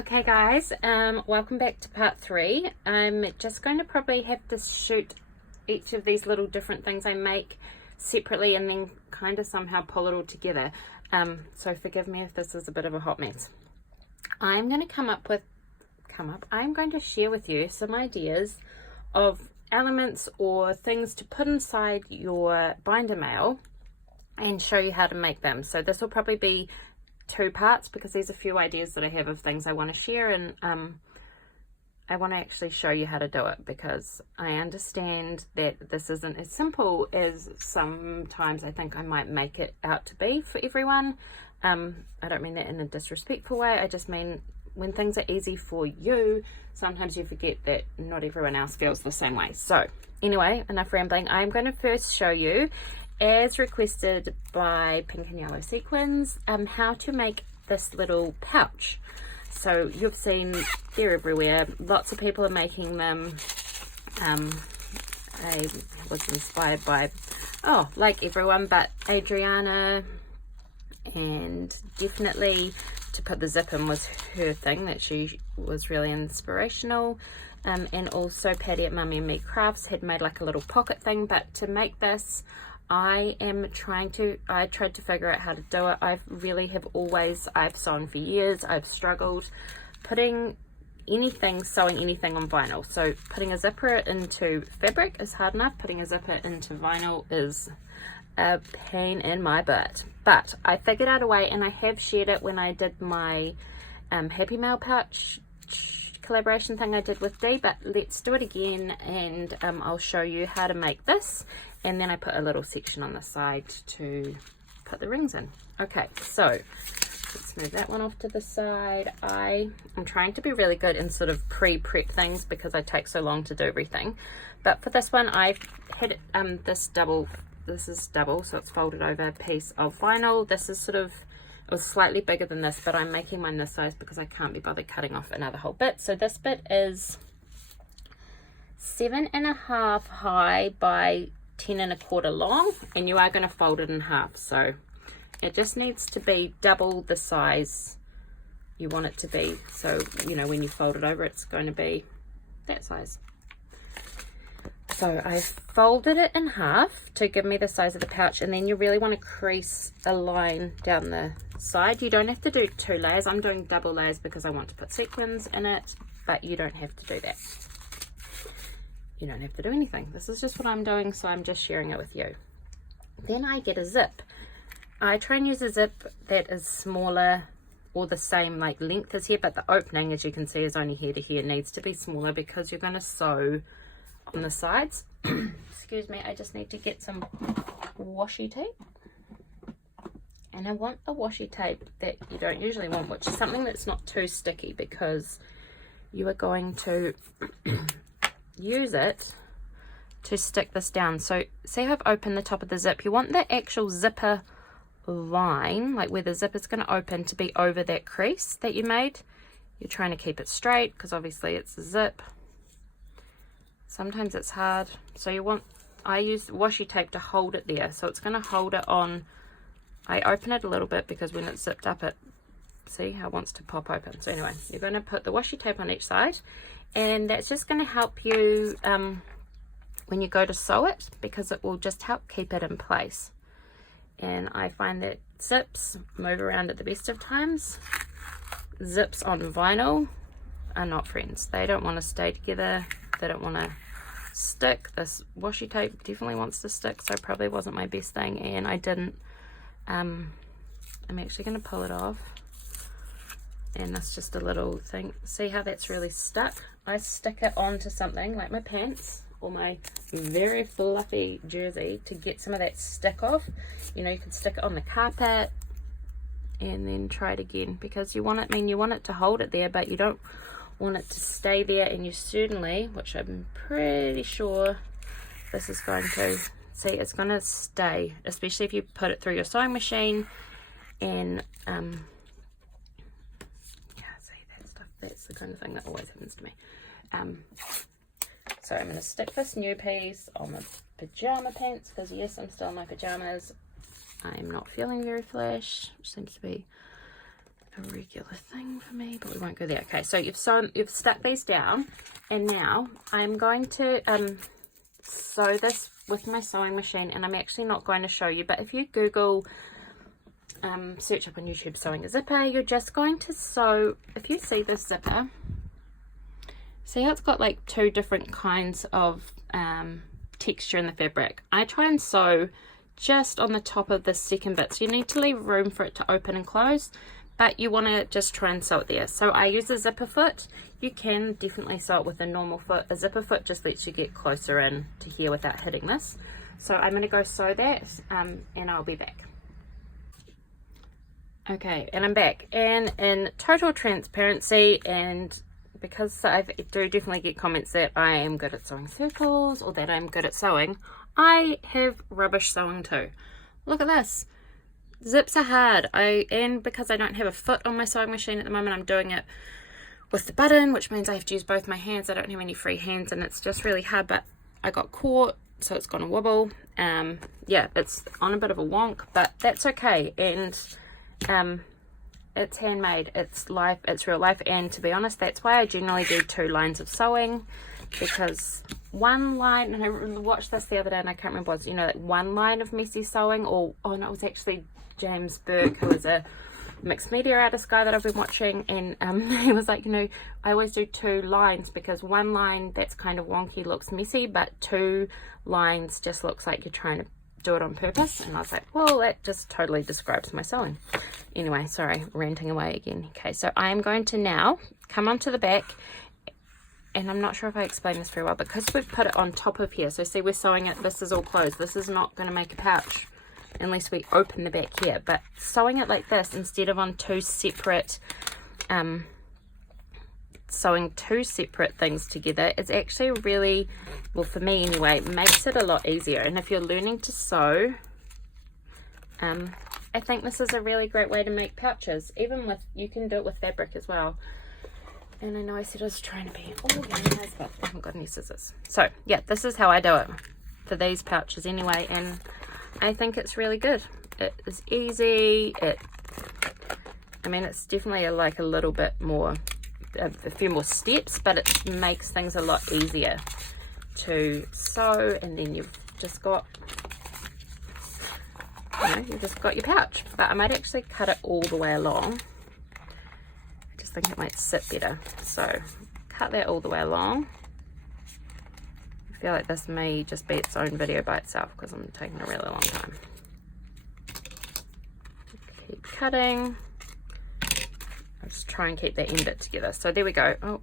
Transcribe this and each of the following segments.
Okay guys, welcome back to part 3. I'm just going to probably have to shoot each of these little different things I make separately and then kind of somehow pull it all together. So forgive me if this is a bit of a hot mess. I'm going to I'm going to share with you some ideas of elements or things to put inside your binder mail and show you how to make them. So this will probably be 2 parts because there's a few ideas that I have of things I want to share, and I want to actually show you how to do it because I understand that this isn't as simple as sometimes I think I might make it out to be for everyone. I don't mean that in a disrespectful way. I just mean when things are easy for you, sometimes you forget that not everyone else feels the same way. So anyway, enough rambling. I'm going to first show you, as requested by Pink and Yellow Sequins, how to make this little pouch. So you've seen, they're everywhere. Lots of people are making them. I was inspired by, like everyone, but Adriana, and definitely to put the zip in was her thing, that she was really inspirational. And also Patty at Mummy and Me Crafts had made like a little pocket thing, but to make this, I tried to figure out how to do it. I've sewn for years. I've struggled putting sewing anything on vinyl. So putting a zipper into fabric is hard enough. Putting a zipper into vinyl is a pain in my butt. But I figured out a way, and I have shared it when I did my Happymail pouch collaboration thing I did with Dee, but let's do it again, and I'll show you how to make this, and then I put a little section on the side to put the rings in. Okay, so let's move that one off to the side. I'm trying to be really good in sort of pre-prep things because I take so long to do everything, but for this one I've had this is double, so it's folded over piece of vinyl. This is it was slightly bigger than this, but I'm making mine this size because I can't be bothered cutting off another whole bit. So this bit is 7.5 high by 10.25 long, and you are going to fold it in half. So it just needs to be double the size you want it to be. So, you know, when you fold it over, it's going to be that size. So I folded it in half to give me the size of the pouch, and then you really want to crease a line down the side. You don't have to do 2 layers. I'm doing double layers because I want to put sequins in it, but you don't have to do that. You don't have to do anything. This is just what I'm doing, so I'm just sharing it with you. Then I get a zip. I try and use a zip that is smaller or the same like length as here, but the opening, as you can see, is only here to here. It needs to be smaller because you're going to sew on the sides. Excuse me, I just need to get some washi tape, and I want a washi tape that you don't usually want, which is something that's not too sticky, because you are going to use it to stick this down. So see how I've opened the top of the zip? You want the actual zipper line, like where the zip is going to open, to be over that crease that you made. You're trying to keep it straight because obviously it's a zip. Sometimes it's hard, so I use washi tape to hold it there, so it's going to hold it on. I open it a little bit because when it's zipped up, see how it wants to pop open. So anyway, you're going to put the washi tape on each side, and that's just going to help you when you go to sew it, because it will just help keep it in place. And I find that zips move around at the best of times. Zips on vinyl are not friends. They don't want to stay together. They don't want to stick. This washi tape definitely wants to stick, so probably wasn't my best thing, and I didn't. I'm actually going to pull it off, and that's just a little thing. See how that's really stuck? I stick it onto something like my pants or my very fluffy jersey to get some of that stick off. You know, you can stick it on the carpet and then try it again, because you want it to hold it there, but you don't want it to stay there. And you certainly, which I'm pretty sure this is going to, see, it's going to stay, especially if you put it through your sewing machine. And yeah, see that stuff, that's the kind of thing that always happens to me. So I'm going to stick this new piece on the pajama pants, because yes, I'm still in my pajamas. I'm not feeling very flash, which seems to be a regular thing for me, but we won't go there. Okay, so you've stuck these down, and now I'm going to sew this with my sewing machine, and I'm actually not going to show you, but if you Google search up on YouTube sewing a zipper, you're just going to sew. If you see this zipper, see how it's got like two different kinds of texture in the fabric. I try and sew just on the top of the second bit, so you need to leave room for it to open and close, but you want to just try and sew it there. So I use a zipper foot. You can definitely sew it with a normal foot. A zipper foot just lets you get closer in to here without hitting this. So I'm going to go sew that, and I'll be back. Okay, and I'm back, and in total transparency, and because I do definitely get comments that I am good at sewing circles or that I'm good at sewing, I have rubbish sewing too. Look at this. Zips are hard. And because I don't have a foot on my sewing machine at the moment, I'm doing it with the button, which means I have to use both my hands. I don't have any free hands, and it's just really hard, but I got caught, so it's gonna wobble. Yeah, it's on a bit of a wonk, but that's okay. And it's handmade, it's life, it's real life, and to be honest, that's why I generally do 2 lines of sewing, because one line, and I watched this the other day and I can't remember what it was, you know, like 1 line of messy sewing, or oh no, it was actually James Burke, who is a mixed media artist guy that I've been watching, and he was like, you know, I always do 2 lines, because 1 line that's kind of wonky looks messy, but 2 lines just looks like you're trying to do it on purpose. And I was like, well, that just totally describes my sewing. Anyway, sorry, ranting away again. Okay, so I am going to now come onto the back, and I'm not sure if I explained this very well, because we've put it on top of here, so see, we're sewing it, this is all closed, this is not going to make a pouch unless we open the back here, but sewing it like this instead of on 2 separate sewing 2 separate things together, it's actually really, well, for me anyway, makes it a lot easier. And if you're learning to sew, I think this is a really great way to make pouches, even with, you can do it with fabric as well. And I know I said I was trying to be organized, but I haven't got any scissors. So yeah, this is how I do it for these pouches anyway, and I think it's really good. It is easy. I mean, it's definitely like a little bit more, a few more steps, but it makes things a lot easier to sew. And then you've just got, you know, you've just got your pouch. But I might actually cut it all the way along. I just think it might sit better. So cut that all the way along. I feel like this may just be its own video by itself because I'm taking a really long time. Keep cutting. I'll just try and keep that end bit together. So there we go. Oh,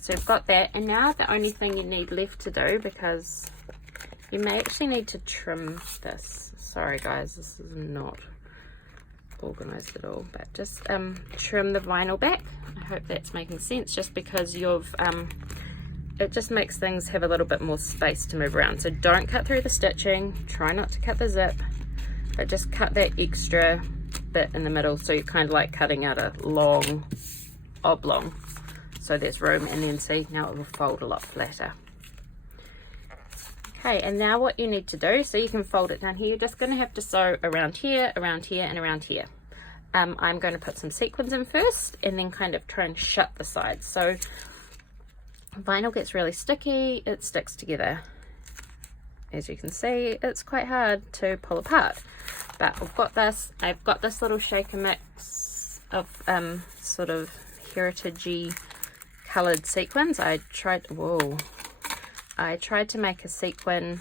so you've got that, and now the only thing you need left to do, because you may actually need to trim this. Sorry guys, this is not organized at all, but just trim the vinyl back. I hope that's making sense, just because you've it just makes things have a little bit more space to move around. So don't cut through the stitching, try not to cut the zip, but just cut that extra bit in the middle, so you're kind of like cutting out a long oblong, so there's room. And then see, now it will fold a lot flatter. Okay, and now what you need to do, so you can fold it down here, you're just going to have to sew around here, around here, and around here. I'm going to put some sequins in first, and then kind of try and shut the sides. So vinyl gets really sticky, it sticks together. As you can see, it's quite hard to pull apart. But I've got this little shaker mix of sort of heritagey coloured sequins. I tried to make a sequin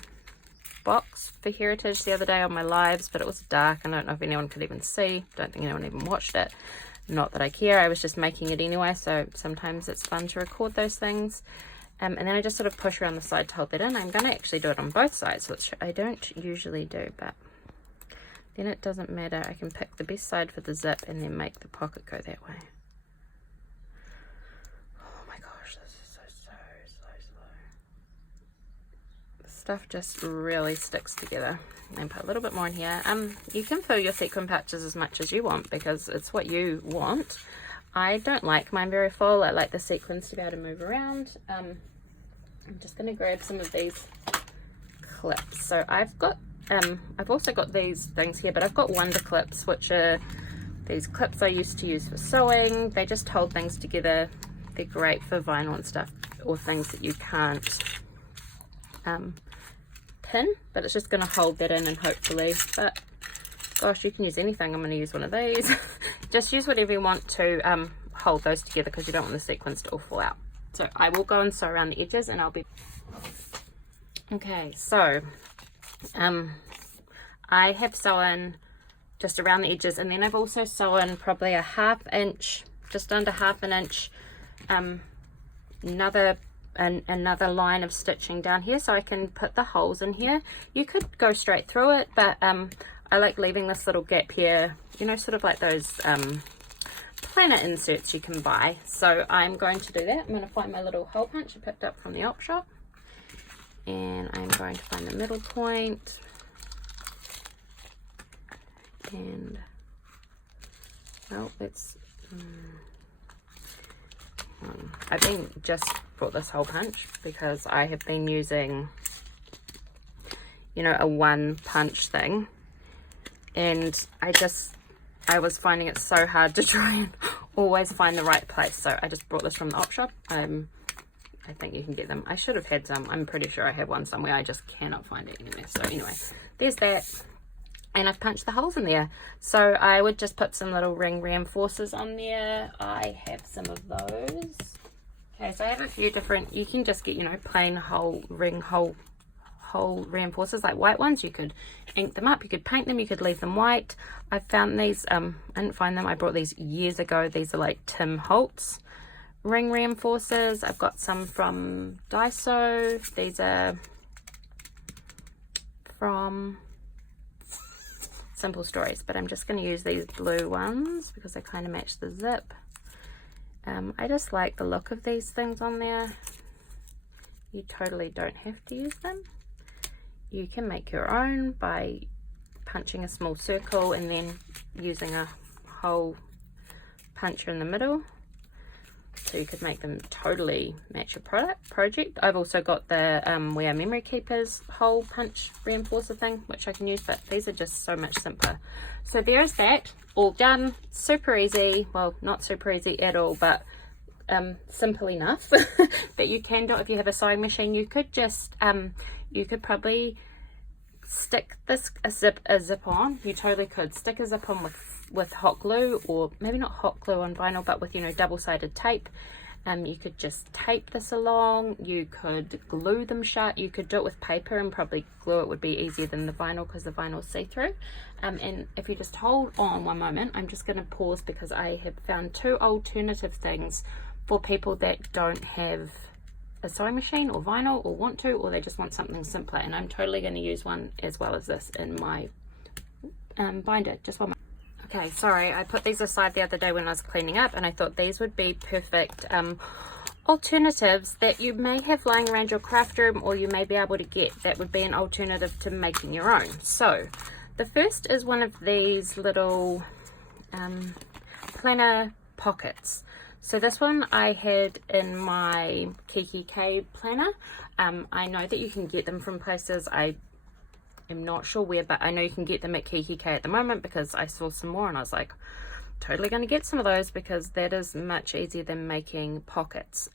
box for Heritage the other day on my lives, but it was dark. I don't know if anyone could even see. Don't think anyone even watched it. Not that I care, I was just making it anyway, so sometimes it's fun to record those things. And then I just sort of push around the side to hold that in. I'm going to actually do it on both sides, which I don't usually do, but then it doesn't matter. I can pick the best side for the zip and then make the pocket go that way. Oh my gosh, this is so slow. The stuff just really sticks together. And put a little bit more in here. You can fill your sequin patches as much as you want, because it's what you want. I don't like mine very full. I like the sequins to be able to move around. I'm just going to grab some of these clips. So I've got I've also got these things here, but I've got Wonder clips, which are These clips I used to use for sewing, they just hold things together. They're great for vinyl and stuff, or things that you can't pin, but it's just going to hold that in, and hopefully, but gosh, you can use anything. I'm going to use one of these. Just use whatever you want to hold those together, because you don't want the sequins to all fall out. So I will go and sew around the edges, and I'll be okay. So I have sewn just around the edges, and then I've also sewn probably a ½ inch, just under ½ inch, another line of stitching down here, so I can put the holes in here. You could go straight through it, but I like leaving this little gap here, you know, sort of like those planner inserts you can buy. So I'm going to do that. I'm going to find my little hole punch I picked up from the op shop, and I'm going to find the middle point. And well, let's I've been just brought this hole punch because I have been using, you know, a one punch thing, and I was finding it so hard to try and always find the right place. So I just brought this from the op shop. I think you can get them. I should have had some. I'm pretty sure I have one somewhere. I just cannot find it anywhere. So anyway, there's that. And I've punched the holes in there. So I would just put some little ring reinforcers on there. I have some of those. Okay, so I have a few different, you can just get, you know, plain hole reinforcers, like white ones. You could ink them up, you could paint them, you could leave them white. I found these, I didn't find them, I bought these years ago. These are like Tim Holtz ring reinforcers. I've got some from Daiso. These are from Simple Stories, but I'm just going to use these blue ones because they kind of match the zip. I just like the look of these things on there. You totally don't have to use them. You can make your own by punching a small circle and then using a hole puncher in the middle. So you could make them totally match your project. I've also got the We Are Memory Keepers hole punch reinforcer thing, which I can use, but these are just so much simpler. So there's that, all done, super easy. Well, not super easy at all, but simple enough that you can do it if you have a sewing machine. You could just, you could probably stick this a zip on. You totally could stick a zip on with hot glue, or maybe not hot glue on vinyl, but with, you know, double-sided tape. You could just tape this along. You could glue them shut. You could do it with paper, and probably glue it would be easier than the vinyl because the vinyl's see-through. And if you just hold on one moment, I'm just going to pause because I have found two alternative things for people that don't have a sewing machine or vinyl, or want to, or they just want something simpler. And I'm totally going to use one as well as this in my binder. Just one moment. Okay, sorry, I put these aside the other day when I was cleaning up, and I thought these would be perfect alternatives that you may have lying around your craft room, or you may be able to get that would be an alternative to making your own. So the first is one of these little planner pockets. So this one I had in my Kiki K planner. I know that you can get them from places. I'm not sure where, but I know you can get them at Kiki K at the moment because I saw some more and I was like, totally going to get some of those because that is much easier than making pockets.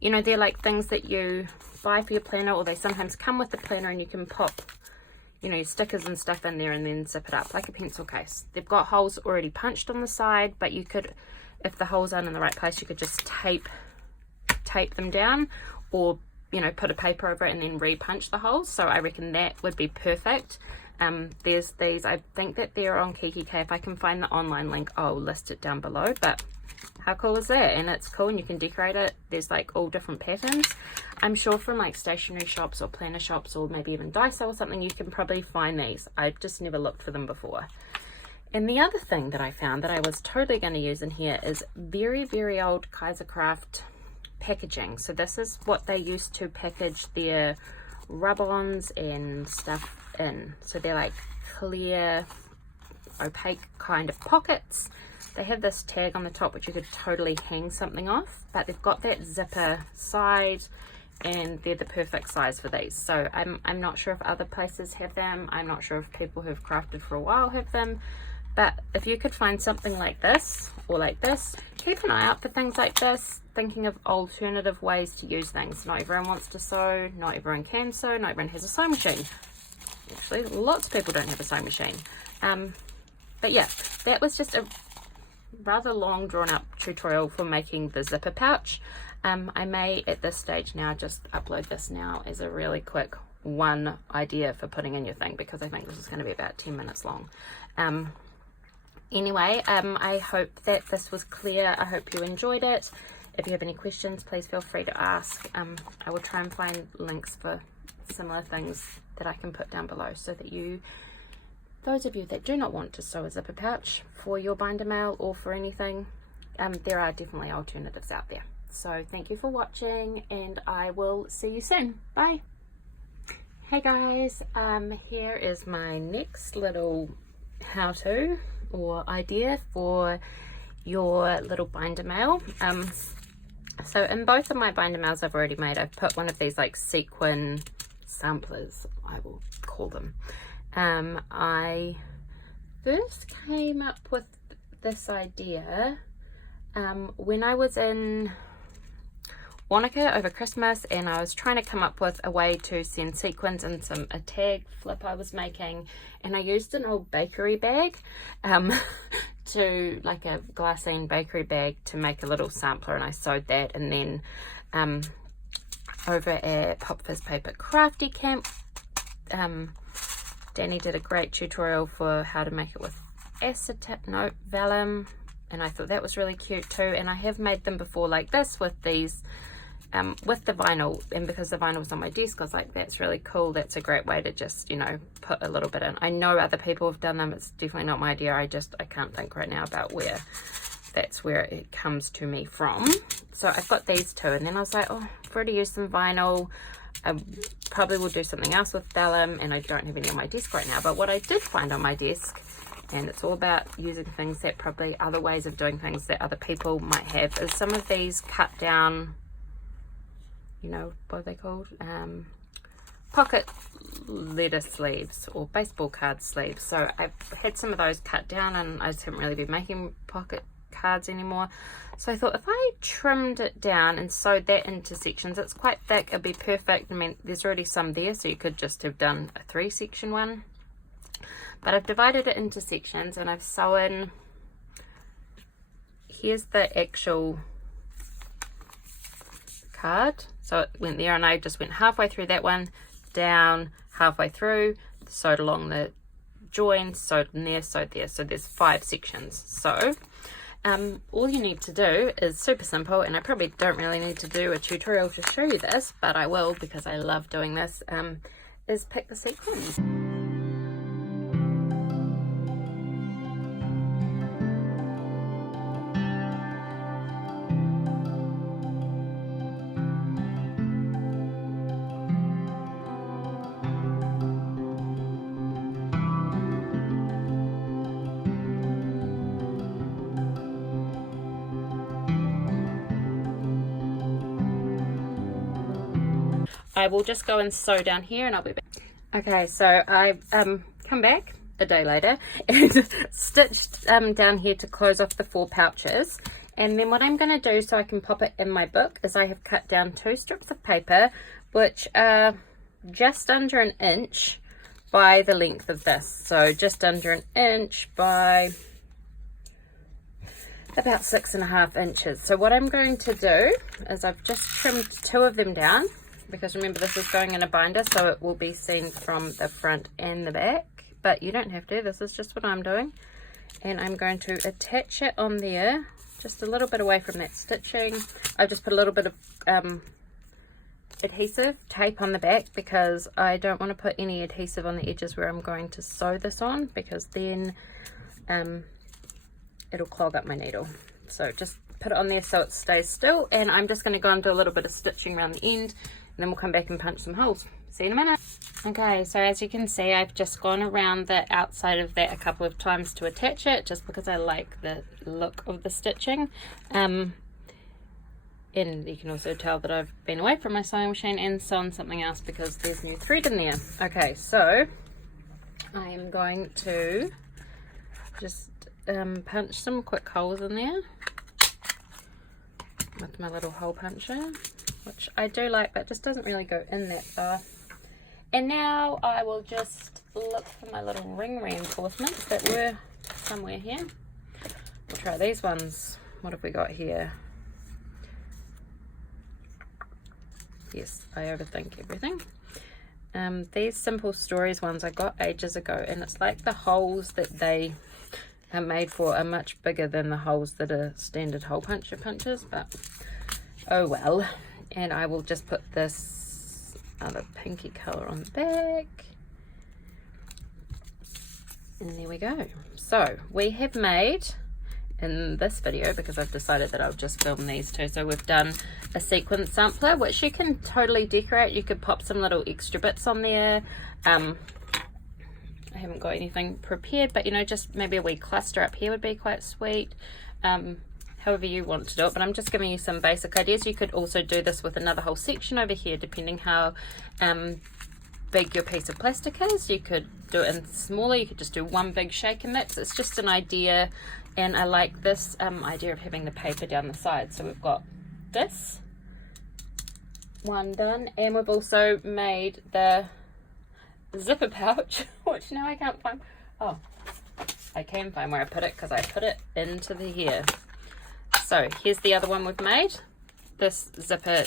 You know, they're like things that you buy for your planner, or they sometimes come with the planner, and you can pop, you know, your stickers and stuff in there and then zip it up like a pencil case. They've got holes already punched on the side, but you could, if the holes aren't in the right place, you could just tape them down, or, you know, put a paper over it and then re-punch the holes. So I reckon that would be perfect. There's these, I think that they're on Kiki K. If I can find the online link, I'll list it down below. But how cool is that? And it's cool, and you can decorate it. There's like all different patterns. I'm sure from like stationery shops or planner shops, or maybe even Daiso or something, you can probably find these. I've just never looked for them before. And the other thing that I found that I was totally going to use in here is very, very old Kaisercraft packaging. So this is what they used to package their rub-ons and stuff in. So they're like clear, opaque kind of pockets. They have this tag on the top which you could totally hang something off, but they've got that zipper side, and they're the perfect size for these. So I'm not sure if other places have them. I'm not sure if people who've crafted for a while have them. But if you could find something like this or like this, keep an eye out for things like this, thinking of alternative ways to use things. Not everyone wants to sew, not everyone can sew, not everyone has a sewing machine. Actually, lots of people don't have a sewing machine. But yeah, that was just a rather long drawn up tutorial for making the zipper pouch. I may at this stage now just upload this now as a really quick one idea for putting in your thing, because I think this is going to be about 10 minutes long. Anyway, I hope that this was clear. I hope you enjoyed it. If you have any questions, please feel free to ask. I will try and find links for similar things that I can put down below, so that those of you that do not want to sew a zipper pouch for your binder mail or for anything, there are definitely alternatives out there. So thank you for watching, and I will see you soon. Bye. Hey guys, here is my next little how-to or idea for your little binder mail. So in both of my binder mails I've already made, I've put one of these like sequin samplers, I will call them. I first came up with this idea when I was in Wanaka over Christmas, and I was trying to come up with a way to send sequins in a tag flip I was making, and I used an old bakery bag to like a glassine bakery bag to make a little sampler, and I sewed that. And then over at Pop Fizz Paper Crafty Camp, Danny did a great tutorial for how to make it with vellum, and I thought that was really cute too. And I have made them before like this with these with the vinyl, and because the vinyl was on my desk I was like, that's really cool, that's a great way to just, you know, put a little bit in. I know other people have done them, it's definitely not my idea. I can't think right now about where it comes to me from. So I've got these two, and then I was like, oh, I've already used some vinyl, I probably will do something else with vellum, and I don't have any on my desk right now. But what I did find on my desk, and it's all about using things that probably other ways of doing things that other people might have, is some of these cut down, you know, what are they called? Pocket letter sleeves or baseball card sleeves. So I've had some of those cut down, and I just haven't really been making pocket cards anymore. So I thought if I trimmed it down and sewed that into sections, it's quite thick, it'd be perfect. I mean, there's already some there, so you could just have done a 3-section one. But I've divided it into sections, and I've sewn, here's the actual card, so it went there, and I just went halfway through that one, down halfway through, sewed along the join, sewed in there, sewed there. So there's 5 sections. So all you need to do is super simple, and I probably don't really need to do a tutorial to show you this, but I will because I love doing this, is pick the sequins. I will just go and sew down here, and I'll be back. Okay, so I've come back a day later and stitched down here to close off the 4 pouches. And then what I'm going to do so I can pop it in my book is I have cut down 2 strips of paper, which are just under 1 inch by the length of this. So just under 1 inch by about 6.5 inches. So what I'm going to do is I've just trimmed 2 of them down, because remember this is going in a binder, so it will be seen from the front and the back, but you don't have to, this is just what I'm doing. And I'm going to attach it on there, just a little bit away from that stitching. I've just put a little bit of adhesive tape on the back, because I don't want to put any adhesive on the edges where I'm going to sew this on, because then it'll clog up my needle. So just put it on there so it stays still, and I'm just going to go and do a little bit of stitching around the end, and then we'll come back and punch some holes. See you in a minute. Okay, so as you can see, I've just gone around the outside of that a couple of times to attach it, just because I like the look of the stitching. And you can also tell that I've been away from my sewing machine and sewn something else because there's new thread in there. Okay, so I am going to just punch some quick holes in there with my little hole puncher, which I do like, but just doesn't really go in that far. And now I will just look for my little ring reinforcements that were somewhere here. We'll try these ones. What have we got here? Yes, I overthink everything. These Simple Stories ones I got ages ago, and it's like the holes that they are made for are much bigger than the holes that a standard hole puncher punches, but oh well. And I will just put this other pinky color on the back, and there we go. So we have made, in this video, because I've decided that I'll just film these two, so we've done a sequin sampler, which you can totally decorate. You could pop some little extra bits on there. I haven't got anything prepared, but you know, just maybe a wee cluster up here would be quite sweet. However you want to do it, but I'm just giving you some basic ideas. You could also do this with another whole section over here, depending how big your piece of plastic is. You could do it in smaller, you could just do one big shake and mix. It's just an idea, and I like this idea of having the paper down the side. So we've got this one done, and we've also made the zipper pouch, which now I can't find. Oh, I can find where I put it, because I put it into the here. So here's the other one we've made, this zipper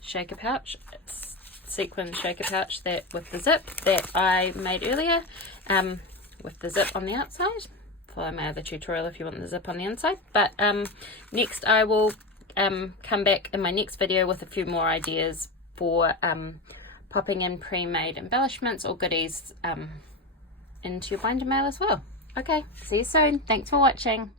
shaker pouch. It's sequin shaker pouch that with the zip that I made earlier, with the zip on the outside. Follow my other tutorial if you want the zip on the inside. But next I will come back in my next video with a few more ideas for popping in pre-made embellishments or goodies into your binder mail as well. Okay, see you soon. Thanks for watching.